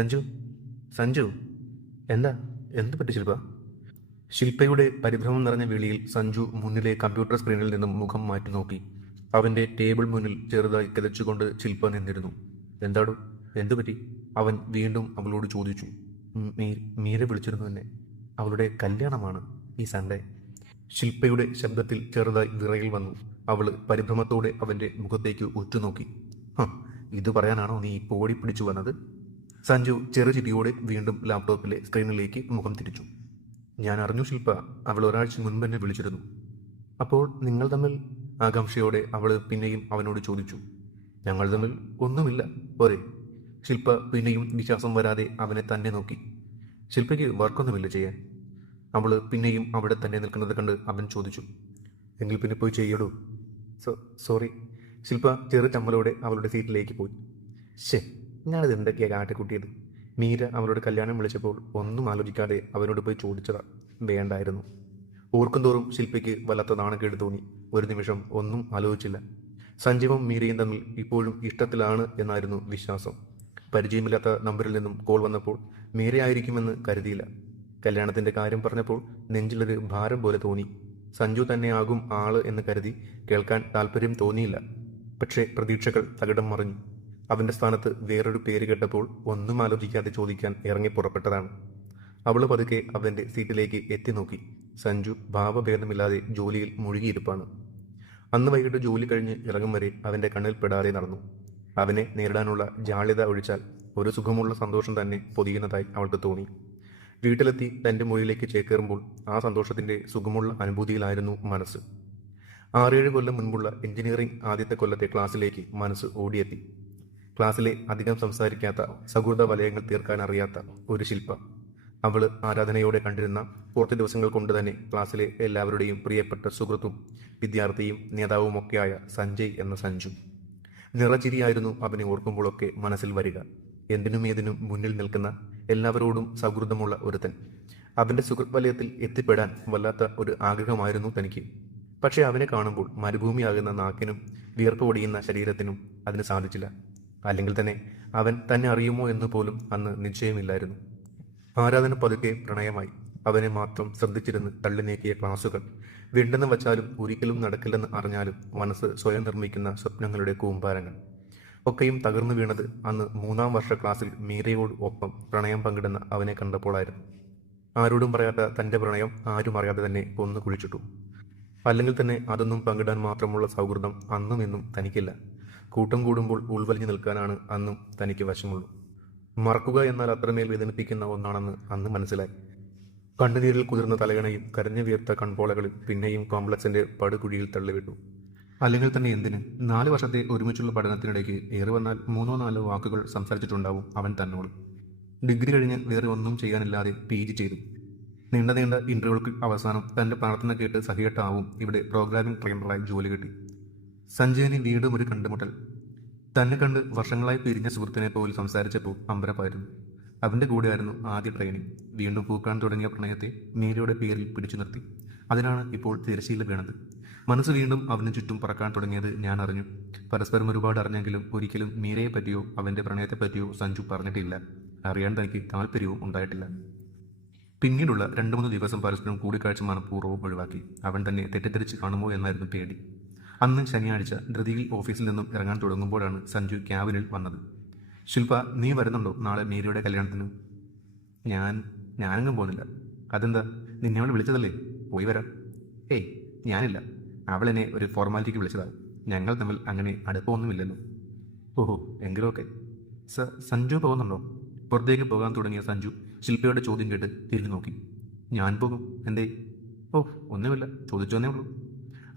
സഞ്ജു? സഞ്ജു എന്താ? എന്ത് പറ്റി ശില്പ? ശില്പയുടെ പരിഭ്രമം നിറഞ്ഞ വിളിയിൽ സഞ്ജു മുന്നിലെ കമ്പ്യൂട്ടർ സ്ക്രീനിൽ നിന്നും മുഖം മാറ്റി നോക്കി. അവന്റെ ടേബിൾ മുന്നിൽ ചെറുതായി കിതച്ചുകൊണ്ട് ശില്പ നിന്നിരുന്നു. എന്താടോ? എന്തു പറ്റി? അവൻ വീണ്ടും അവളോട് ചോദിച്ചു. "ഉം, മീര വിളിച്ചിരുന്നു എന്നെ. അവളുടെ കല്യാണമാണ് ഈ സൺഡേ ശില്പയുടെ ശബ്ദത്തിൽ ചെറുതായി വിറയിൽ വന്നു. അവൾ പരിഭ്രമത്തോടെ അവന്റെ മുഖത്തേക്ക് ഉറ്റുനോക്കി. "ഹ, ഇത് പറയാനാണോ നീ ഇപ്പോൾ ഓടിപ്പിടിച്ചു വന്നത്? സഞ്ജു ചെറുചിരിയോടെ വീണ്ടും ലാപ്ടോപ്പിലെ സ്ക്രീനിലേക്ക് മുഖം തിരിച്ചു. ഞാൻ അറിഞ്ഞു ശില്പ. അവൾ ഒരാഴ്ച മുൻപ് തന്നെ വിളിച്ചിരുന്നു. അപ്പോൾ നിങ്ങൾ തമ്മിൽ? ആകാംക്ഷയോടെ അവൾ പിന്നെയും അവനോട് ചോദിച്ചു. ഞങ്ങൾ തമ്മിൽ ഒന്നുമില്ല. പോരെ. ശില്പ പിന്നെയും വിശ്വാസം വരാതെ അവനെ തന്നെ നോക്കി. ശില്പയ്ക്ക് വർക്കൊന്നുമില്ല ചെയ്യാൻ. അവൾ പിന്നെയും അവിടെ തന്നെ നിൽക്കുന്നത് കണ്ട് അവൻ ചോദിച്ചു. എങ്കിൽ പിന്നെ പോയി ചെയ്യടൂ? സോറി. ശില്പ ചെറു ചമ്മലോടെ അവളുടെ സീറ്റിലേക്ക് പോയി. ശേ ഞാനത് എന്തൊക്കെയാണ് കാട്ടിക്കുട്ടിയത്? മീര അവരോട് കല്യാണം വിളിച്ചപ്പോൾ ഒന്നും ആലോചിക്കാതെ അവനോട് പോയി ചോദിച്ചതാ വേണ്ടായിരുന്നു. ഓർക്കും തോറും ശില്പയ്ക്ക് വല്ലാത്ത നാണക്കേട് തോന്നി. ഒരു നിമിഷം ഒന്നും ആലോചിച്ചില്ല. സഞ്ജീവും മീരയും തമ്മിൽ ഇപ്പോഴും ഇഷ്ടത്തിലാണ് എന്നായിരുന്നു വിശ്വാസം. പരിചയമില്ലാത്ത നമ്പറിൽ നിന്നും കോൾ വന്നപ്പോൾ മീരയായിരിക്കുമെന്ന് കരുതിയില്ല. കല്യാണത്തിന്റെ കാര്യം പറഞ്ഞപ്പോൾ നെഞ്ചിലൊരു ഭാരം പോലെ തോന്നി. സഞ്ജു തന്നെയാകും ആൾ എന്ന് കരുതി കേൾക്കാൻ താല്പര്യം തോന്നിയില്ല. പക്ഷേ പ്രതീക്ഷകൾ തകിടം മറിഞ്ഞു. അവന്റെ സ്ഥാനത്ത് വേറൊരു പേര് കേട്ടപ്പോൾ ഒന്നും ആലോചിക്കാതെ ചോദിക്കാൻ ഇറങ്ങി പുറപ്പെട്ടതാണ്. അവൾ പതുക്കെ അവന്റെ സീറ്റിലേക്ക് എത്തി നോക്കി. സഞ്ജു ഭാവഭേദമില്ലാതെ ജോലിയിൽ മുഴുകിയിരിപ്പാണ്. അന്ന് വൈകിട്ട് ജോലി കഴിഞ്ഞ് ഇറങ്ങും വരെ അവന്റെ കണ്ണിൽ പെടാതെ നടന്നു. അവനെ നേരിടാനുള്ള ജാള്യത ഒഴിച്ചാൽ ഒരു സുഖമുള്ള സന്തോഷം തന്നെ പൊതിയുന്നതായി അവൾക്ക് തോന്നി. വീട്ടിലെത്തി തന്റെ മുറിയിലേക്ക് ചേക്കേറുമ്പോൾ ആ സന്തോഷത്തിന്റെ സുഖമുള്ള അനുഭൂതിയിലായിരുന്നു മനസ്സ്. ആറേഴ് കൊല്ലം മുൻപുള്ള എഞ്ചിനീയറിംഗ് ആദ്യത്തെ കൊല്ലത്തെ ക്ലാസ്സിലേക്ക് മനസ്സ് ഓടിയെത്തി. ക്ലാസ്സിലെ അധികം സംസാരിക്കാത്ത സൗഹൃദ വലയങ്ങൾ തീർക്കാൻ അറിയാത്ത ഒരു ശില്പ. അവൾ ആരാധനയോടെ കണ്ടിരുന്ന കുറച്ച് ദിവസങ്ങൾ കൊണ്ട് തന്നെ ക്ലാസ്സിലെ എല്ലാവരുടെയും പ്രിയപ്പെട്ട സുഹൃത്തും വിദ്യാർത്ഥിയും നേതാവുമൊക്കെയായ സഞ്ജയ് എന്ന സഞ്ജു. നിറചിരിയായിരുന്നു അവനെ ഓർക്കുമ്പോഴൊക്കെ മനസ്സിൽ വരിക. എന്തിനും ഏതിനും മുന്നിൽ നിൽക്കുന്ന എല്ലാവരോടും സൗഹൃദമുള്ള ഒരുത്തൻ. അവന്റെ സുഹൃത് വലയത്തിൽ എത്തിപ്പെടാൻ വല്ലാത്ത ഒരു ആഗ്രഹമായിരുന്നു തനിക്ക്. പക്ഷേ അവനെ കാണുമ്പോൾ മരുഭൂമിയാകുന്ന നാക്കിനും വിയർപ്പ് പൊടിയുന്ന ശരീരത്തിനും അതിന് സാധിച്ചില്ല. അല്ലെങ്കിൽ തന്നെ അവൻ തന്നെ അറിയുമോ എന്ന് പോലും അന്ന് നിശ്ചയമില്ലായിരുന്നു. ആരാധന പതുക്കെ പ്രണയമായി. അവനെ മാത്രം ശ്രദ്ധിച്ചിരുന്ന് തള്ളി നീക്കിയ ക്ലാസുകൾ. വീണ്ടെന്ന് വച്ചാലും ഒരിക്കലും നടക്കില്ലെന്ന് അറിഞ്ഞാലും മനസ്സ് സ്വയം നിർമ്മിക്കുന്ന സ്വപ്നങ്ങളുടെ കൂമ്പാരങ്ങൾ. ഒക്കെയും തകർന്നു വീണത് അന്ന് മൂന്നാം വർഷ ക്ലാസ്സിൽ മീരയോട് ഒപ്പം പ്രണയം പങ്കിടുന്ന അവനെ കണ്ടപ്പോഴായിരുന്നു ആരോടും പറയാത്ത തന്റെ പ്രണയം ആരും അറിയാതെ തന്നെ കൊന്നു കുഴിച്ചിട്ടു. അല്ലെങ്കിൽ തന്നെ അതൊന്നും പങ്കിടാൻ മാത്രമുള്ള സൗഹൃദം അന്നും എന്നും തനിക്കില്ല. കൂട്ടം കൂടുമ്പോൾ ഉൾവലിഞ്ഞു നിൽക്കാനാണ് അന്നും തനിക്ക് വശമുള്ളൂ. മറക്കുക എന്നാൽ അത്രമേൽ വേദനിപ്പിക്കുന്ന ഒന്നാണെന്ന് അന്ന് മനസ്സിലായി. കണ്ണുനീരിൽ കുതിർന്ന തലകണയും കരഞ്ഞു വീർത്ത കൺപോളകളിൽ പിന്നെയും കോംപ്ലക്സിന്റെ പടുകുഴിയിൽ തള്ളിവിട്ടു. അല്ലെങ്കിൽ തന്നെ എന്തിന്? നാല് വർഷത്തെ ഒരുമിച്ചുള്ള പഠനത്തിനിടയ്ക്ക് ഏറെ വന്നാൽ മൂന്നോ നാലോ വാക്കുകൾ സംസാരിച്ചിട്ടുണ്ടാവും അവൻ തന്നോട്. ഡിഗ്രി കഴിഞ്ഞ് വേറെ ഒന്നും ചെയ്യാനില്ലാതെ പി ജി ചെയ്തു. നീണ്ട നീണ്ട ഇന്റർവ്യൂകൾക്ക് അവസാനം തന്റെ പ്രാർത്ഥന കേട്ട് സഹികെട്ടാവും ഇവിടെ പ്രോഗ്രാമിംഗ് ട്രെയിനറായി ജോലി കിട്ടി. സഞ്ജയന് വീണ്ടും ഒരു കണ്ടുമുട്ടൽ. തന്നെ കണ്ട് വർഷങ്ങളായി പിരിഞ്ഞ സുഹൃത്തിനെ പോലും സംസാരിച്ചപ്പോൾ അമ്പരപ്പായിരുന്നു അവന്റെ കൂടെയായിരുന്നു ആദ്യ ട്രെയിനിങ്. വീണ്ടും പൂക്കാൻ തുടങ്ങിയ പ്രണയത്തെ മീരയുടെ പേരിൽ പിടിച്ചു നിർത്തി. അതിനാണ് ഇപ്പോൾ തിരശീല വീണത്. മനസ്സ് വീണ്ടും അവന് ചുറ്റും പറക്കാൻ തുടങ്ങിയത് ഞാൻ അറിഞ്ഞു. പരസ്പരം ഒരുപാട് അറിഞ്ഞെങ്കിലും ഒരിക്കലും മീരയെ പറ്റിയോ അവന്റെ പ്രണയത്തെ പറ്റിയോ സഞ്ജു പറഞ്ഞിട്ടില്ല. അറിയാൻ തനിക്ക് താല്പര്യവും ഉണ്ടായിട്ടില്ല. പിന്നീടുള്ള രണ്ടു മൂന്ന് ദിവസം പരസ്പരം കൂടിക്കാഴ്ച മനഃപൂർവം ഒഴിവാക്കി. അവൻ തന്നെ തെറ്റിദ്ധരിച്ച് കാണുമോ എന്നായിരുന്നു പേടി. അന്ന് ശനിയാഴ്ച ധൃതിയിൽ ഓഫീസിൽ നിന്നും ഇറങ്ങാൻ തുടങ്ങുമ്പോഴാണ് സഞ്ജു ക്യാബിനിൽ വന്നത്. ശില്പ നീ വരുന്നുണ്ടോ നാളെ മേരിയുടെ കല്യാണത്തിന്? ഞാൻ ഞാനെങ്ങും പോകുന്നില്ല. അതെന്താ? നിന്നെ അവൾ വിളിച്ചതല്ലേ? പോയി വരാം. ഏയ് ഞാനില്ല. അവൾ എന്നെ ഒരു ഫോർമാലിറ്റിക്ക് വിളിച്ചതാണ് ഞങ്ങൾ തമ്മിൽ അങ്ങനെ അടുപ്പമൊന്നുമില്ലല്ലോ ഓഹോ എങ്കിലൊക്കെ സ സഞ്ജു പോകുന്നുണ്ടോ? പുറത്തേക്ക് പോകാൻ തുടങ്ങിയ സഞ്ജു ശില്പയുടെ ചോദ്യം കേട്ട് തിരിഞ്ഞു നോക്കി. ഞാൻ പോകും. എന്തേ? ഓഹ് ഒന്നുമില്ല. ചോദിച്ചു തന്നേ ഉള്ളൂ.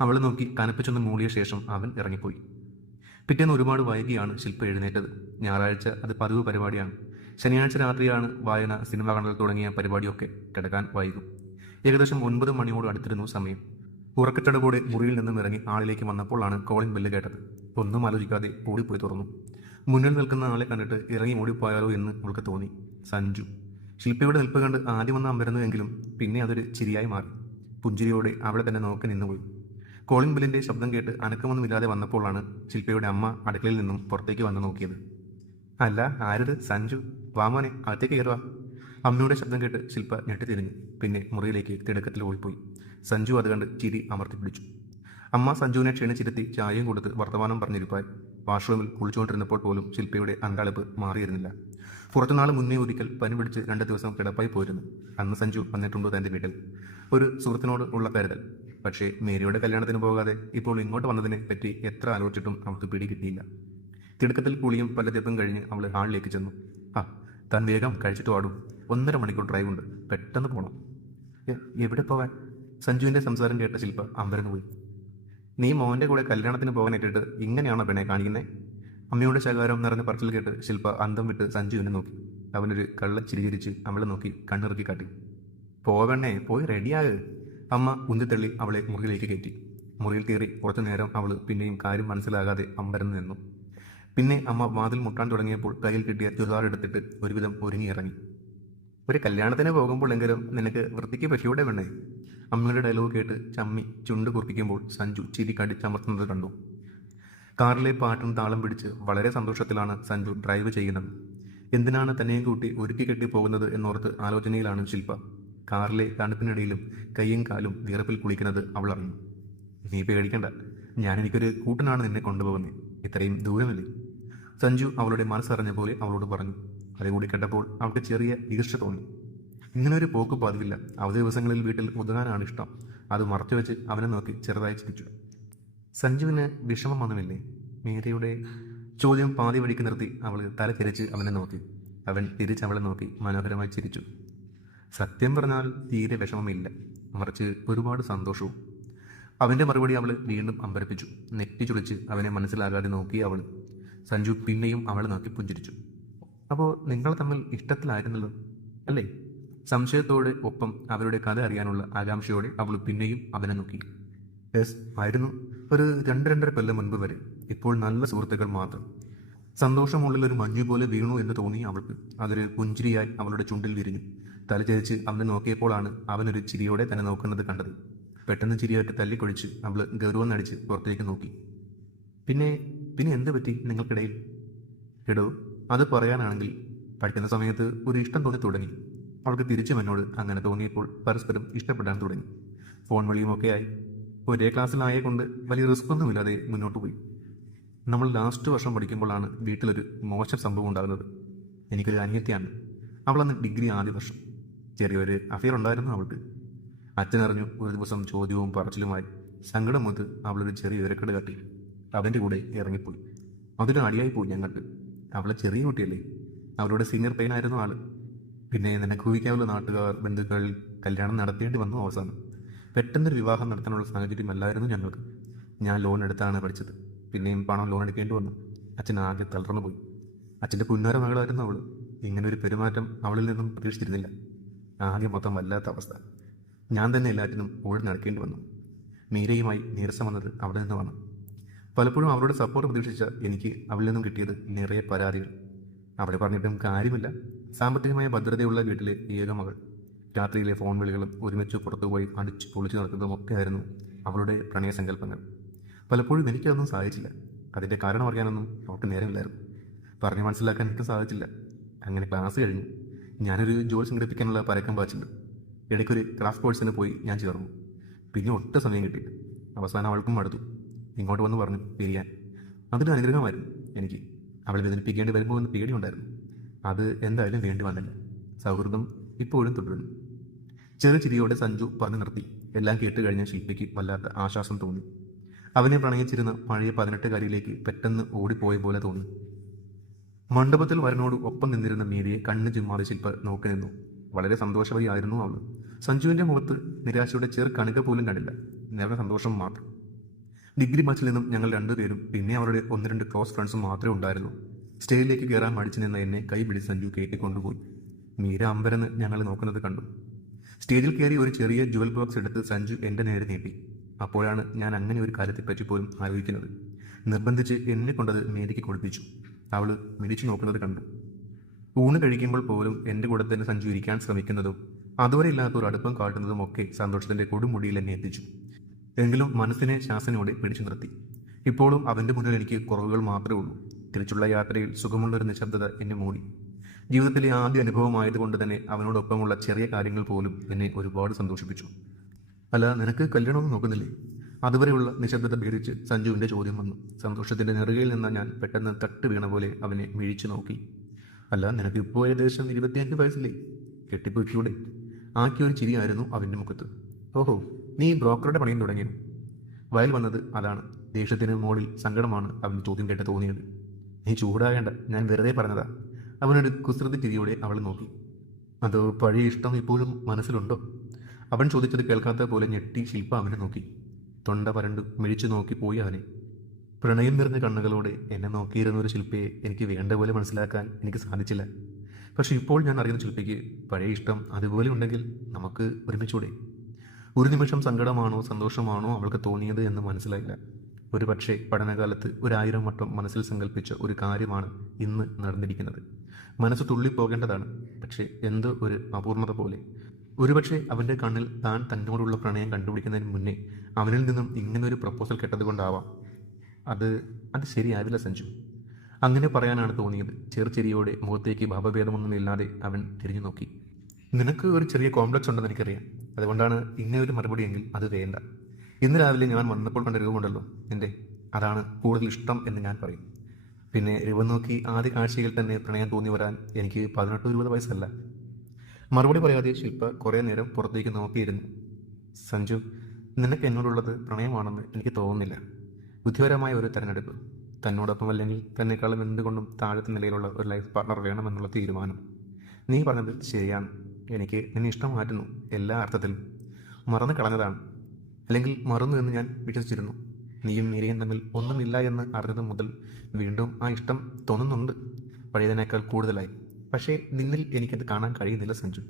അവളെ നോക്കി കനപ്പിച്ചൊന്ന് മൂളിയ ശേഷം അവൻ ഇറങ്ങിപ്പോയി. പിറ്റേന്ന് ഒരുപാട് വൈകിയാണ് ശില്പ എഴുന്നേറ്റത്. ഞായറാഴ്ച അത് പതിവ് പരിപാടിയാണ്. ശനിയാഴ്ച രാത്രിയാണ് വായന സിനിമ കാണൽ തുടങ്ങിയ പരിപാടിയൊക്കെ കിടക്കാൻ വൈകും. ഏകദേശം ഒൻപത് മണിയോട് അടുത്തിരുന്നു സമയം. ഉറക്കച്ചടവോടെ മുറിയിൽ നിന്നും ഇറങ്ങി ആളിലേക്ക് വന്നപ്പോഴാണ് കോളിംഗ് ബെല്ല് കേട്ടത്. ഒന്നും ആലോചിക്കാതെ ഓടിപ്പോയി തുറന്നു. മുന്നിൽ നിൽക്കുന്ന ആളെ കണ്ടിട്ട് ഇറങ്ങി ഓടിപ്പോയാലോ എന്ന് അവൾക്ക് തോന്നി. സഞ്ജു. ശില്പയുടെ നിൽപ്പ് കണ്ട് ആദ്യം ഒന്ന് അമ്പരന്നുവെങ്കിലും പിന്നെ അതൊരു ചിരിയായി മാറി. പുഞ്ചിരിയോടെ അവളെ തന്നെ നോക്കി നിന്നുപോയി. കോളിംഗ് ബെല്ലിന്റെ ശബ്ദം കേട്ട് അനക്കമൊന്നുമില്ലാതെ വന്നപ്പോഴാണ് ശില്പയുടെ അമ്മ അടുക്കളയിൽ നിന്നും പുറത്തേക്ക് വന്ന് നോക്കിയത്. അല്ല ആരത്? സഞ്ജു. വാമോനെ അകത്തേക്ക് കയറുക അമ്മയുടെ ശബ്ദം കേട്ട് ശില്പ ഞെട്ടിത്തിരിഞ്ഞു. പിന്നെ മുറിയിലേക്ക് തിടുക്കത്തിൽ ഓടിപ്പോയി. സഞ്ജു അത് കണ്ട് ചിരി അമർത്തി പിടിച്ചു. അമ്മ സഞ്ജുവിനെ ക്ഷണിച്ചിരുത്തി ചായയും കൊടുത്ത് വർത്തമാനം പറഞ്ഞിരിപ്പായി. വാഷ്റൂമിൽ കുളിച്ചുകൊണ്ടിരുന്നപ്പോൾ പോലും ശില്പയുടെ അങ്കാളിപ്പ് മാറിയിരുന്നില്ല. പുറത്തുനാൾ മുന്നേ ഒരിക്കൽ പനി പിടിച്ച് രണ്ട് ദിവസം കിടപ്പായി പോയിരുന്നു. അന്ന് സഞ്ജു വന്നിട്ടുണ്ടോ തന്റെ വീട്ടിൽ? ഒരു സുഹൃത്തിനോട് ഉള്ള കരുതൽ. പക്ഷേ മേരിയുടെ കല്യാണത്തിന് പോകാതെ ഇപ്പോൾ ഇങ്ങോട്ട് വന്നതിനെ പറ്റി എത്ര ആലോചിച്ചിട്ടും അവൾക്ക് പിടി കിട്ടിയില്ല. തിടുക്കത്തിൽ കുളിയും ദിവസം കഴിഞ്ഞ് അവൾ ഹാളിലേക്ക് ചെന്നു. ആ താൻ വേഗം കഴിച്ചിട്ട് പാടും ഒന്നര മണിക്കൂർ ഡ്രൈവ് ഉണ്ട്. പെട്ടെന്ന് പോകണം എവിടെ പോകാൻ സഞ്ജുവിന്റെ സംസാരം കേട്ട ശില്പ അമ്പരന്ന് പോയി. നീ മോന്റെ കൂടെ കല്യാണത്തിന് പോകാനായിട്ടിട്ട് ഇങ്ങനെയാണോ പെണ്ണെ കാണിക്കുന്നത് അമ്മയുടെ ശകാരം നിറഞ്ഞ പറച്ചിൽ കേട്ട് ശില്പ അന്തം വിട്ട് സഞ്ജുവിനെ നോക്കി. അവനൊരു കള്ള ചിരിചിരിച്ച് അവളെ നോക്കി കണ്ണിറുക്കി കാട്ടി. പോവണ്ണേ പോയി റെഡിയാക് അമ്മ ഉന്തിത്തള്ളി അവളെ മുറിയിലേക്ക് കയറ്റി. മുറിയിൽ കയറി കുറച്ചു നേരം അവൾ പിന്നെയും കാര്യം മനസ്സിലാകാതെ അമ്പരന്ന് നിന്നു. പിന്നെ അമ്മ വാതിൽ മുട്ടാൻ തുടങ്ങിയപ്പോൾ കയ്യിൽ കിട്ടിയ ചുരിദാർ എടുത്തിട്ട് ഒരുവിധം ഒരുങ്ങിയിറങ്ങി ഒരു കല്യാണത്തിന് പോകുമ്പോഴെങ്കിലും നിനക്ക് വൃത്തിക്ക് പശിയോടെ വേണേ അമ്മയുടെ ഡയലോഗ് കേട്ട് ചമ്മി ചുണ്ട് കുറിപ്പിക്കുമ്പോൾ സഞ്ജു ചിരി കടിച്ചമർത്തുന്നത് കണ്ടു. കാറിലെ പാട്ടും താളം പിടിച്ച് വളരെ സന്തോഷത്തിലാണ് സഞ്ജു ഡ്രൈവ് ചെയ്യുന്നത്. എന്തിനാണ് തന്നെയും കൂട്ടി ഒരുക്കി കെട്ടി പോകുന്നത് എന്നോർത്ത് ആലോചനയിലാണ് ശില്പ. കാറിലെ തണുപ്പിനിടയിലും കയ്യും കാലും വിയർപ്പിൽ കുളിക്കുന്നത് അവൾ അറിഞ്ഞു. നീ പേടിക്കണ്ട. ഞാൻ എനിക്കൊരു കൂട്ടനാണ് നിന്നെ കൊണ്ടുപോകുന്നത് ഇത്രയും ദൂരമല്ലേ? സഞ്ജു അവളുടെ മനസ്സറിഞ്ഞ പോലെ അവളോട് പറഞ്ഞു. അതുകൂടി കേട്ടപ്പോൾ അവൾക്ക് ചെറിയ ഈർഷ്യ തോന്നി. ഇങ്ങനെ ഒരു പോക്ക് പതിവില്ല. അവധി ദിവസങ്ങളിൽ വീട്ടിൽ ഒതുങ്ങാനാണ് ഇഷ്ടം. അത് മറച്ചുവെച്ച് അവനെ നോക്കി ചെറുതായി ചിരിച്ചു. സഞ്ജുവിന് വിഷമം വന്നുമില്ലേ മീരയുടെ ചോദ്യം പാതി വഴിക്ക് നിർത്തി അവൾ തല തിരിച്ച് അവനെ നോക്കി. അവൻ തിരിച്ച് അവളെ നോക്കി മനോഹരമായി ചിരിച്ചു. സത്യം പറഞ്ഞാൽ തീരെ വിഷമമില്ല. മറിച്ച് ഒരുപാട് സന്തോഷവും. അവന്റെ മറുപടി അവൾ വീണ്ടും അമ്പരപ്പിച്ചു. നെറ്റി ചുളിച്ച് അവനെ മനസ്സിലാകാതെ നോക്കി അവൾ സഞ്ജു പിന്നെയും അവളെ നോക്കി പുഞ്ചിരിച്ചു. അപ്പോൾ നിങ്ങൾ തമ്മിൽ ഇഷ്ടത്തിലായിരുന്നല്ലോ? അല്ലേ? സംശയത്തോടെ ഒപ്പം അവരുടെ കഥ അറിയാനുള്ള ആകാംക്ഷയോടെ അവൾ പിന്നെയും അവനെ നോക്കി. യെസ് ആയിരുന്നു. ഒരു രണ്ട് രണ്ടര കൊല്ലം മുൻപ് വരെ. ഇപ്പോൾ നല്ല സുഹൃത്തുക്കൾ മാത്രം. സന്തോഷമുള്ളിൽ ഒരു മഞ്ഞു പോലെ വീണു എന്ന് തോന്നി അവൾക്ക്. അതൊരു പുഞ്ചിരിയായി അവളുടെ ചുണ്ടിൽ വിരിഞ്ഞു. തലചരിച്ച് അവനെ നോക്കിയപ്പോഴാണ് അവനൊരു ചിരിയോടെ തന്നെ നോക്കുന്നത് കണ്ടത്. പെട്ടെന്ന് ചിരിയായിട്ട് തല്ലിക്കൊഴിച്ച് അവൾ ഗൗരവം നടിച്ച് പുറത്തേക്ക് നോക്കി. പിന്നെ പിന്നെ എന്ത് പറ്റി നിങ്ങൾക്കിടയിൽ? എടോ അത് പറയാനാണെങ്കിൽ പഠിക്കുന്ന സമയത്ത് ഒരു ഇഷ്ടം തോന്നി തുടങ്ങി. അവൾക്ക് തിരിച്ചും എന്നോട് അങ്ങനെ തോന്നിയപ്പോൾ പരസ്പരം ഇഷ്ടപ്പെടാൻ തുടങ്ങി. ഫോൺ വഴിയുമൊക്കെയായി ഒരേ ക്ലാസ്സിലായ കൊണ്ട് വലിയ റിസ്ക് ഒന്നുമില്ലാതെ മുന്നോട്ട് പോയി. നമ്മൾ ലാസ്റ്റ് വർഷം പഠിക്കുമ്പോഴാണ് വീട്ടിലൊരു മോശം സംഭവം ഉണ്ടാകുന്നത്. എനിക്കൊരു അനിയത്തിയാണ്. അവളന്ന് ഡിഗ്രി ആദ്യ വർഷം. ചെറിയൊരു അഫയർ ഉണ്ടായിരുന്നു അവൾക്ക്. അച്ഛനറിഞ്ഞു ഒരു ദിവസം ചോദ്യവും പറച്ചിലുമായി സങ്കടം മുത്ത് അവളൊരു ചെറിയ വിരക്കെട് കാട്ടി. അവന്റെ കൂടെ ഇറങ്ങിപ്പോയി. അതൊരു അടിയായി പോയി ഞങ്ങൾക്ക്. അവളെ ചെറിയ കുട്ടിയല്ലേ. അവളുടെ സീനിയർ പെയിനായിരുന്നു ആൾ. പിന്നെ നിനക്ക് ഊഹിക്കാവുന്ന നാട്ടുകാർ ബന്ധുക്കൾ കല്യാണം നടത്തേണ്ടി വന്നു അവസാനം. പെട്ടെന്നൊരു വിവാഹം നടത്താനുള്ള സാഹചര്യമല്ലായിരുന്നു ഞങ്ങൾക്ക്. ഞാൻ ലോൺ എടുത്താണ് പഠിച്ചത്. പിന്നെയും പണം ലോൺ എടുക്കേണ്ടി വന്നു. അച്ഛൻ ആകെ തളർന്നു പോയി അച്ഛന്റെ പുന്നാര മകളായിരുന്നു അവൾ ഇങ്ങനെ ഒരു പെരുമാറ്റം അവളിൽ നിന്നും പ്രതീക്ഷിച്ചിരുന്നില്ല. ആകെ മൊത്തം വല്ലാത്ത അവസ്ഥ. ഞാൻ തന്നെ എല്ലാറ്റിനും ഓടി നടക്കേണ്ടി വന്നു. മീരയുമായി നീരസം വന്നത് അവിടെ നിന്ന് വന്നു. പലപ്പോഴും അവരുടെ സപ്പോർട്ട് പ്രതീക്ഷിച്ച എനിക്ക് അവളിൽ നിന്നും കിട്ടിയത് നിറയെ പരാതികൾ. അവിടെ പറഞ്ഞിട്ടും കാര്യമില്ല. സാമ്പത്തികമായ ഭദ്രതയുള്ള വീട്ടിലെ ഏക മകൾ. രാത്രിയിലെ ഫോൺ വിളികളും ഒരുമിച്ച് പുറത്തുപോയി അടിച്ച് പൊളിച്ചു നടക്കുന്നതും ഒക്കെ ആയിരുന്നു അവളുടെ പ്രണയസങ്കല്പങ്ങൾ പലപ്പോഴും എനിക്കതൊന്നും സാധിച്ചില്ല. അതിന്റെ കാരണം അറിയാനൊന്നും അവൾക്ക് നേരമില്ലായിരുന്നു. പറഞ്ഞ് മനസ്സിലാക്കാൻ എനിക്ക് സാധിച്ചില്ല. അങ്ങനെ ക്ലാസ് കഴിഞ്ഞു. ഞാനൊരു ജോലി സംഘടിപ്പിക്കാനുള്ള പരക്കം പാച്ചിട്ടുണ്ട് ഇടയ്ക്കൊരു ക്രാഫ്റ്റ് കോഴ്സിന് പോയി ഞാൻ ചേർന്നു. പിന്നെ ഒട്ടും സമയം കിട്ടി അവസാനം അവൾക്കും മടുത്തു. ഇങ്ങോട്ട് വന്ന് പറഞ്ഞു പിരിയാൻ അതൊരു അനുഗ്രഹമായിരുന്നു എനിക്ക്. അവളെ വേദനിപ്പിക്കേണ്ടി വരുമ്പോൾ എന്ന് പേടിയുണ്ടായിരുന്നു. അത് എന്തായാലും വേണ്ടി വന്നില്ല. സൗഹൃദം ഇപ്പോഴും തുടരുന്നു. ചെറു ചിരിയോടെ സഞ്ജു പറഞ്ഞു നിർത്തി. എല്ലാം കേട്ട് കഴിഞ്ഞ ശില്പിക്ക് വല്ലാത്ത ആശ്വാസം തോന്നി. അവനെ പ്രണയിച്ചിരുന്ന പഴയ പതിനെട്ടുകാരിയിലേക്ക് പെട്ടെന്ന് ഓടിപ്പോയ പോലെ തോന്നി. മണ്ഡപത്തിൽ വരനോട് ഒപ്പം നിന്നിരുന്ന മീരയെ കണ്ണ് ചിമ്മാതെ ശില്പ നോക്കി നിന്നു. വളരെ സന്തോഷവതിയായിരുന്നു അവൾ സഞ്ജുവിന്റെ മുഖത്ത് നിരാശയുടെ ചെറു കണിക പോലും കണ്ടില്ല. നേരെ സന്തോഷം മാത്രം. ഡിഗ്രി ബാച്ചിൽ നിന്നും ഞങ്ങൾ രണ്ടുപേരും പിന്നെ അവരുടെ ഒന്ന് രണ്ട് ക്ലോസ് ഫ്രണ്ട്സും മാത്രമേ ഉണ്ടായിരുന്നു സ്റ്റേജിലേക്ക് കയറാൻ മടിച്ചു നിന്ന എന്നെ കൈ പിടിച്ച് സഞ്ജു കയറ്റിക്കൊണ്ടുപോയി. മീര അമ്പരന്ന് ഞങ്ങൾ നോക്കുന്നത് കണ്ടു. സ്റ്റേജിൽ കയറി ഒരു ചെറിയ ജുവൽ ബോക്സ് എടുത്ത് സഞ്ജു എന്റെ നേരെ നീട്ടി. അപ്പോഴാണ് ഞാൻ അങ്ങനെ ഒരു കാര്യത്തെപ്പറ്റി പോലും ആലോചിക്കുന്നത്. നിർബന്ധിച്ച് എന്നെ കൊണ്ടത് മേരിക്ക് കൊടുപ്പിച്ചു. അവൾ മിടിച്ചു നോക്കുന്നത് കണ്ടു. ഊണ് കഴിക്കുമ്പോൾ പോലും എന്റെ കൂടെ തന്നെ സഞ്ജു ഇരിക്കാൻ ശ്രമിക്കുന്നതും അതുവരെ ഇല്ലാത്ത ഒരു അടുപ്പം കാട്ടുന്നതും ഒക്കെ സന്തോഷത്തിന്റെ കൊടുമുടിയിൽ എന്നെ എത്തിച്ചു. എങ്കിലും മനസ്സിനെ ശാസനയോടെ പിടിച്ചു നിർത്തി. ഇപ്പോഴും അവന്റെ മുന്നിൽ എനിക്ക് കുറവുകൾ മാത്രമേ ഉള്ളൂ. തിരിച്ചുള്ള യാത്രയിൽ സുഖമുള്ളൊരു നിശബ്ദത എന്നെ മൂടി. ജീവിതത്തിലെ ആദ്യ അനുഭവമായതുകൊണ്ട് തന്നെ അവനോടൊപ്പമുള്ള ചെറിയ കാര്യങ്ങൾ പോലും എന്നെ ഒരുപാട് സന്തോഷിപ്പിച്ചു. അല്ല നിനക്ക് കല്യാണമൊന്നും നോക്കുന്നില്ലേ? അതുവരെയുള്ള നിശബ്ദത ഭേദിച്ച് സഞ്ജുവിന്റെ ചോദ്യം വന്നു. സന്തോഷത്തിന്റെ നെറുകയിൽ നിന്ന് ഞാൻ പെട്ടെന്ന് തട്ട് വീണ പോലെ അവനെ മിഴിച്ചു നോക്കി. അല്ല നിനക്ക് ഇപ്പോൾ ഏകദേശം ഇരുപത്തിയഞ്ച് വയസ്സില്ലേ? കെട്ടിപ്പൊയ്ക്കൂടെ? ആക്കിയൊരു ചിരിയായിരുന്നു അവന്റെ മുഖത്ത്. ഓഹോ നീ ബ്രോക്കറുടെ പണിയും തുടങ്ങിയോ? വയൽ വന്നത് അതാണ്. ദേഷ്യത്തിന് മുകളിൽ സങ്കടമാണ് അവൻ ചോദ്യം കേട്ട് തോന്നിയത്. നീ ചൂടാകേണ്ട ഞാൻ വെറുതെ പറഞ്ഞതാ. അവനൊരു കുസൃതി ചിരിയോടെ അവൾ നോക്കി. അതോ പഴയ ഇഷ്ടം ഇപ്പോഴും മനസ്സിലുണ്ടോ? അവൻ ചോദിച്ചത് കേൾക്കാത്ത പോലെ ഞെട്ടി ശില്പ അവനെ നോക്കി. തൊണ്ട പരണ്ട് മിഴിച്ചു നോക്കി പോയി അവനെ. പ്രണയം നിറഞ്ഞ കണ്ണുകളോടെ എന്നെ നോക്കിയിരുന്ന ഒരു ശില്പയെ എനിക്ക് വേണ്ട പോലെ മനസ്സിലാക്കാൻ എനിക്ക് സാധിച്ചില്ല. പക്ഷെ ഇപ്പോൾ ഞാൻ അറിയുന്ന ശില്പയ്ക്ക് പഴയ ഇഷ്ടം അതുപോലെ ഉണ്ടെങ്കിൽ നമുക്ക് ഒരുമിച്ചൂടെ. ഒരു നിമിഷം സങ്കടമാണോ സന്തോഷമാണോ അവൾക്ക് തോന്നിയത് എന്ന് മനസ്സിലായില്ല. ഒരു പക്ഷേ പഠനകാലത്ത് ഒരായിരം വട്ടം മനസ്സിൽ സങ്കല്പിച്ച ഒരു കാര്യമാണ് ഇന്ന് നടന്നിരിക്കുന്നത്. മനസ്സ് തുള്ളിപ്പോകേണ്ടതാണ്. പക്ഷേ എന്തോ ഒരു അപൂർണത പോലെ ഒരുപക്ഷെ അവന്റെ കണ്ണിൽ താൻ തന്നോടുള്ള പ്രണയം കണ്ടുപിടിക്കുന്നതിന് മുന്നേ അവനിൽ നിന്നും ഇങ്ങനൊരു പ്രപ്പോസൽ കേട്ടതുകൊണ്ടാവാം. അത് അത് ശരിയാവില്ല സഞ്ജു. അങ്ങനെ പറയാനാണ് തോന്നിയത്. ചെറുചെരിയോടെ മുഖത്തേക്ക് ഭാവഭേദമൊന്നുമില്ലാതെ അവൻ തിരിഞ്ഞു നോക്കി. നിനക്ക് ഒരു ചെറിയ കോംപ്ലക്സ് ഉണ്ടെന്ന് എനിക്കറിയാം. അതുകൊണ്ടാണ് ഇങ്ങനെ ഒരു മറുപടിയെങ്കിൽ അത് വേണ്ട. ഇന്ന് രാവിലെ ഞാൻ വന്നപ്പോൾ കണ്ട രൂപമുണ്ടല്ലോ എന്റെ അതാണ് കൂടുതൽ ഇഷ്ടം എന്ന് ഞാൻ പറയും. പിന്നെ രൂപം നോക്കി ആദ്യ കാഴ്ചയിൽ തന്നെ പ്രണയം തോന്നി വരാൻ എനിക്ക് പതിനെട്ടോ ഇരുപത് വയസ്സല്ല. മറുപടി പറയാതെ ശില്പ കുറേ നേരം പുറത്തേക്ക് നോക്കിയിരുന്നു. സഞ്ജു നിനക്ക് എന്നോടുള്ളത് പ്രണയമാണെന്ന് എനിക്ക് തോന്നുന്നില്ല. ബുദ്ധിപരമായ ഒരു തെരഞ്ഞെടുപ്പ്. തന്നോടൊപ്പം അല്ലെങ്കിൽ തന്നെക്കാളും എന്തുകൊണ്ടും താഴത്തെ നിലയിലുള്ള ഒരു ലൈഫ് പാർട്ണർ വേണമെന്നുള്ള തീരുമാനം. നീ പറഞ്ഞത് ശരിയാണ്. എനിക്ക് നിന്നെ ഇഷ്ടമായിരുന്നു എല്ലാ അർത്ഥത്തിലും. മറന്നു കളഞ്ഞതാണ്. അല്ലെങ്കിൽ മറന്നു എന്ന് ഞാൻ വിശ്വസിച്ചിരുന്നു. നീയും മീരയും തമ്മിൽ ഒന്നുമില്ല എന്ന് അറിഞ്ഞത് മുതൽ വീണ്ടും ആ ഇഷ്ടം തോന്നുന്നുണ്ട്. പഴയതിനേക്കാൾ കൂടുതലായി. പക്ഷേ നിന്നിൽ എനിക്കത് കാണാൻ കഴിയുന്നില്ല സഞ്ജു.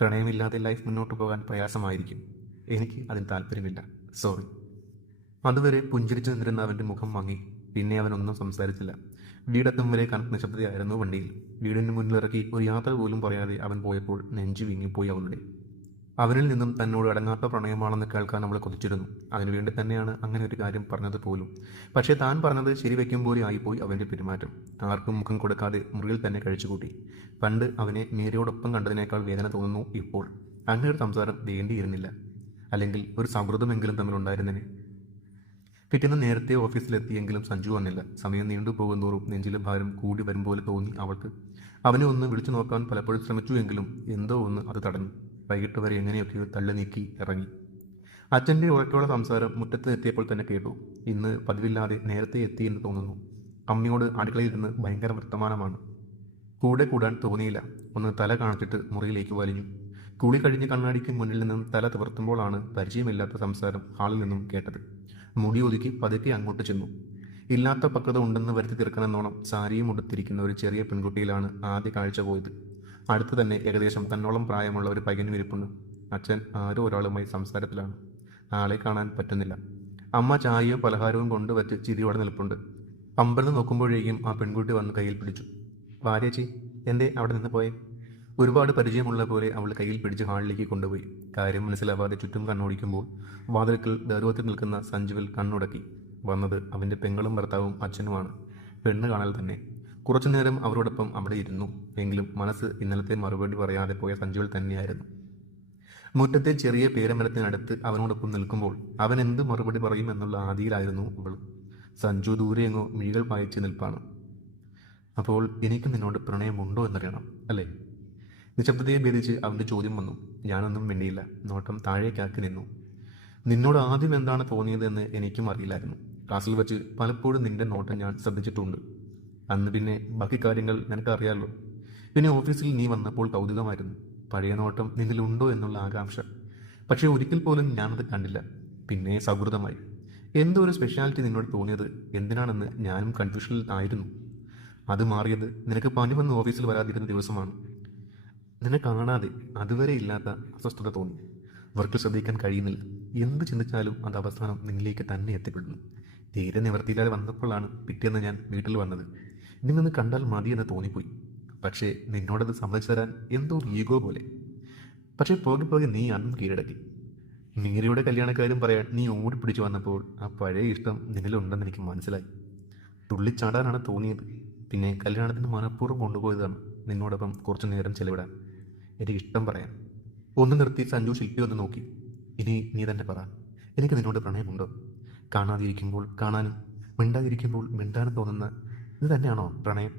പ്രണയമില്ലാതെ ലൈഫ് മുന്നോട്ട് പോകാൻ പ്രയാസമായിരിക്കും. എനിക്ക് അതിന് താല്പര്യമില്ല സോറി. അതുവരെ പുഞ്ചിരിച്ചു നിന്നിരുന്ന അവന്റെ മുഖം വാങ്ങി പിന്നെ അവനൊന്നും സംസാരിച്ചില്ല. വീടെത്തും വരെ കനത്ത നിശബ്ദതയായിരുന്നു വണ്ടിയിൽ. വീടിന് മുന്നിലിറക്കി ഒരു യാത്ര പോലും പറയാതെ അവൻ പോയപ്പോൾ നെഞ്ചു വീങ്ങിപ്പോയി അവളുടെ. അവനിൽ നിന്നും തന്നോട് അടങ്ങാത്ത പ്രണയമാണെന്ന് കേൾക്കാൻ നമ്മൾ കൊതിച്ചിരുന്നു. അതിനുവേണ്ടി തന്നെയാണ് അങ്ങനെ ഒരു കാര്യം പറഞ്ഞത് പോലും. പക്ഷേ താൻ പറഞ്ഞത് ശരിവെക്കും പോലെ ആയിപ്പോയി അവന്റെ പെരുമാറ്റം. ആർക്കും മുഖം കൊടുക്കാതെ മുറിയിൽ തന്നെ കഴിച്ചുകൂട്ടി. പണ്ട് അവനെ മീരയോടൊപ്പം കണ്ടതിനേക്കാൾ വേദന തോന്നുന്നു ഇപ്പോൾ. അങ്ങനെ ഒരു സംസാരം വേണ്ടിയിരുന്നില്ല. അല്ലെങ്കിൽ ഒരു സൗഹൃദമെങ്കിലും തമ്മിലുണ്ടായിരുന്നതിന് പിറ്റേന്ന് നേരത്തെ ഓഫീസിലെത്തിയെങ്കിലും സഞ്ജു വന്നില്ല. സമയം നീണ്ടു പോകുന്നതോറും നെഞ്ചിലെ ഭാരം കൂടി വരും പോലെ തോന്നി അവൾക്ക്. അവനെ ഒന്ന് വിളിച്ചു നോക്കാൻ പലപ്പോഴും ശ്രമിച്ചു എങ്കിലും എന്തോ ഒന്ന് അത് തടഞ്ഞു. വൈകിട്ട് വരെ എങ്ങനെയൊക്കെയോ തള്ളി നീക്കി ഇറങ്ങി. അച്ഛന്റെ ഉറക്കമുള്ള സംസാരം മുറ്റത്ത് എത്തിയപ്പോൾ തന്നെ കേട്ടു. ഇന്ന് പതിവില്ലാതെ നേരത്തെ എത്തി എന്ന് തോന്നുന്നു. അമ്മയോട് അടുക്കളയിൽ ഇരുന്ന് ഭയങ്കര വർത്തമാനമാണ്. കൂടെ കൂടാൻ തോന്നിയില്ല. ഒന്ന് തല കാണിച്ചിട്ട് മുറിയിലേക്ക് വലിഞ്ഞു. കുളി കഴിഞ്ഞ് കണ്ണാടിക്ക് മുന്നിൽ നിന്നും തല തുവർത്തുമ്പോഴാണ് പരിചയമില്ലാത്ത സംസാരം ഹാളിൽ നിന്നും കേട്ടത്. മുടി ഒതുക്കി പതുക്കെ അങ്ങോട്ട് ചെന്നു. ഇല്ലാത്ത പക്വത ഉണ്ടെന്ന് വരുത്തി തീർക്കണമെന്നോണം സാരിയും ഉടുത്തിരിക്കുന്ന ഒരു ചെറിയ പെൺകുട്ടിയിലാണ് ആദ്യ കാഴ്ച പോയത്. അടുത്ത് തന്നെ ഏകദേശം തന്നോളം പ്രായമുള്ള ഒരു പയ്യനും ഇരിപ്പുണ്ട്. അച്ഛൻ ആരോ ഒരാളുമായി സംസാരത്തിലാണ്. ആളെ കാണാൻ പറ്റുന്നില്ല. അമ്മ ചായയും പലഹാരവും കൊണ്ടുവച്ച് ചിരിയോടെ നിൽപ്പുണ്ട്. അമ്പലം നോക്കുമ്പോഴേക്കും ആ പെൺകുട്ടി വന്ന് കയ്യിൽ പിടിച്ചു. ഭാര്യച്ചി എന്തേ അവിടെ നിന്ന് പോയേ? ഒരുപാട് പരിചയമുള്ള പോലെ അവൾ കയ്യിൽ പിടിച്ച് ഹാളിലേക്ക് കൊണ്ടുപോയി. കാര്യം മനസ്സിലാവാതെ ചുറ്റും കണ്ണോടിക്കുമ്പോൾ വാതിൽക്കൽ ദൈർവത്തിൽ നിൽക്കുന്ന സഞ്ജുവിൽ കണ്ണുടക്കി. വന്നത് അവന്റെ പെങ്ങളും ഭർത്താവും അച്ഛനുമാണ്. പെണ്ണ് കാണൽ തന്നെ. കുറച്ചു നേരം അവരോടൊപ്പം അവിടെ ഇരുന്നു. എങ്കിലും മനസ്സ് ഇന്നലത്തെ മറുപടി പറയാതെ പോയ സഞ്ജുവിൽ തന്നെയായിരുന്നു. മുറ്റത്തെ ചെറിയ പേരമരത്തിനടുത്ത് അവനോടൊപ്പം നിൽക്കുമ്പോൾ അവൻ എന്ത് മറുപടി പറയും എന്നുള്ള ആദിയിലായിരുന്നു അവൾ സഞ്ജു ദൂരെയെങ്ങോ മിഴികൾ പായിച്ച് നിൽപ്പാണ്. അപ്പോൾ എനിക്ക് നിന്നോട് പ്രണയമുണ്ടോ എന്നറിയണം അല്ലേ? നിശബ്ദതയെ ഭേദിച്ച് അവന്റെ ചോദ്യം വന്നു. ഞാനൊന്നും മിണ്ടിയില്ല. നോട്ടം താഴേക്കാക്കി നിന്നു. നിന്നോട് ആദ്യം എന്താണ് തോന്നിയതെന്ന് എനിക്കും അറിയില്ലായിരുന്നു. ക്ലാസ്സിൽ വെച്ച് പലപ്പോഴും നിന്റെ നോട്ടം ഞാൻ ശ്രദ്ധിച്ചിട്ടുണ്ട്. അന്ന് പിന്നെ ബാക്കി കാര്യങ്ങൾ നിനക്കറിയാമല്ലോ പിന്നെ ഓഫീസിൽ നീ വന്നപ്പോൾ കൗതുകമായിരുന്നു. പഴയ നോട്ടം നിന്നിലുണ്ടോ എന്നുള്ള ആകാംക്ഷ. പക്ഷേ ഒരിക്കൽ പോലും ഞാനത് കണ്ടില്ല. പിന്നെ സൗഹൃദമായി. എന്തോ ഒരു സ്പെഷ്യാലിറ്റി നിന്നോട് തോന്നിയത്? എന്തിനാണെന്ന് ഞാനും കൺഫ്യൂഷനിൽ ആയിരുന്നു. അത് മാറിയത് നിനക്ക് പനി വന്ന് ഓഫീസിൽ വരാതിരുന്ന ദിവസമാണ്. നിന്നെ കാണാതെ അതുവരെ ഇല്ലാത്ത അസ്വസ്ഥത തോന്നി. വർക്കിൽ ശ്രദ്ധിക്കാൻ കഴിയുന്നില്ല. എന്ത് ചിന്തിച്ചാലും അത് അവസാനം നിങ്ങളിലേക്ക് തന്നെ എത്തിപ്പെടുന്നു. തീരെ നിവർത്തിയില്ലാതെ വന്നപ്പോഴാണ് പിറ്റേന്ന് ഞാൻ വീട്ടിൽ വന്നത്. നിന്നൊന്ന് കണ്ടാൽ മതിയെന്ന് തോന്നിപ്പോയി. പക്ഷേ നിന്നോടത് സമ്മതിച്ചു തരാൻ എന്തോ ഈഗോ പോലെ. പക്ഷേ പോകെ പോകെ നീ അന്നും കീഴടക്കി. നീരയുടെ കല്യാണക്കാരും പറയാൻ നീ ഓടിപ്പിടിച്ചു വന്നപ്പോൾ ആ പഴയ ഇഷ്ടം നിന്നിലുണ്ടെന്ന് എനിക്ക് മനസ്സിലായി. തുള്ളിച്ചാടാനാണ് തോന്നിയത്. പിന്നെ കല്യാണത്തിന് മനഃപൂർവം കൊണ്ടുപോയതാണ് നിന്നോടൊപ്പം കുറച്ചു നേരം ചെലവിടാൻ. എനിക്ക് ഇഷ്ടം പറയാൻ. ഒന്ന് നിർത്തി സഞ്ജു ശില്പി ഒന്ന് നോക്കി. ഇനി നീ തന്നെ പറ. എനിക്ക് നിന്നോട് പ്രണയമുണ്ടോ? കാണാതിരിക്കുമ്പോൾ കാണാനും മിണ്ടാതിരിക്കുമ്പോൾ മിണ്ടാനും തോന്നുന്ന ഇത് തന്നെയാണോ പ്രണയം?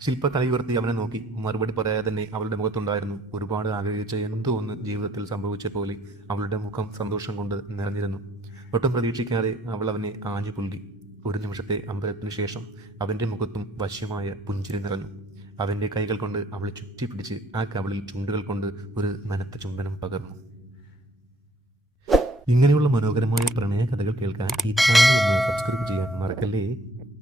ശില്പ തല ഉയർത്തി അവനെ നോക്കി. മറുപടി പറയാതെ തന്നെ അവളുടെ മുഖത്തുണ്ടായിരുന്നു ഒരുപാട് ആഗ്രഹിച്ച എന്തോ ഒന്ന് ജീവിതത്തിൽ സംഭവിച്ച പോലെ അവളുടെ മുഖം സന്തോഷം കൊണ്ട് നിറഞ്ഞിരുന്നു. ഒട്ടും പ്രതീക്ഷിക്കാതെ അവൾ അവനെ ആഞ്ഞു പുൽകി. ഒരു നിമിഷത്തെ അമ്പലത്തിനു ശേഷം അവന്റെ മുഖത്തും വശ്യമായ പുഞ്ചിരി നിറഞ്ഞു. അവന്റെ കൈകൾ കൊണ്ട് അവളെ ചുറ്റിപ്പിടിച്ച് ആ കവളിൽ ചുണ്ടുകൾ കൊണ്ട് ഒരു നനത്ത ചുംബനം പകർന്നു. ഇങ്ങനെയുള്ള മനോഹരമായ പ്രണയ കഥകൾ കേൾക്കാൻ ഈ ചാനൽ ഒന്ന് സബ്സ്ക്രൈബ് ചെയ്യാൻ മറക്കല്ലേ?